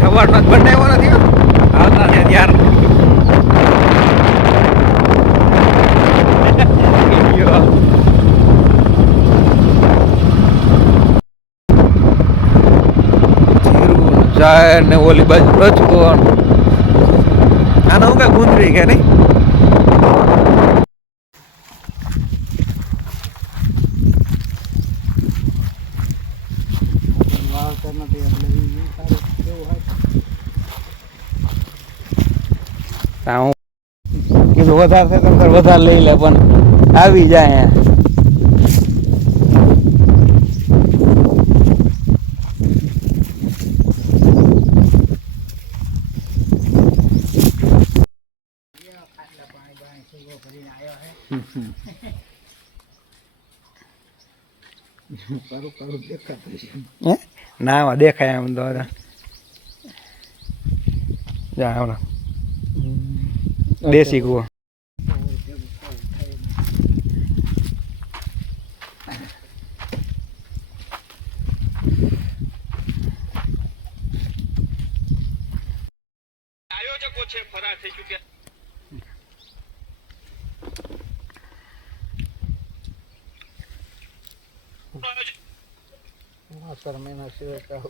સવારનો જ બનાવ્યો નથી હો. આવતા છે ત્યાર જાય ને ઓલી બાજુ રચકો આને હું કઈ ગુંદરી કે નહીં વાવતર નથી એટલે ઈ સારું કેવું હોય તા હું કીધું વધારે થાય તો અંદર વધારે લઈ લે પણ આવી જાય અહીંયા ખાટલા પાણી બાણી ના દેખાય એમ તો જા દેશી કુવો આયોજકો છે ફરા થઈ ચૂક્યા Una termina así de acá.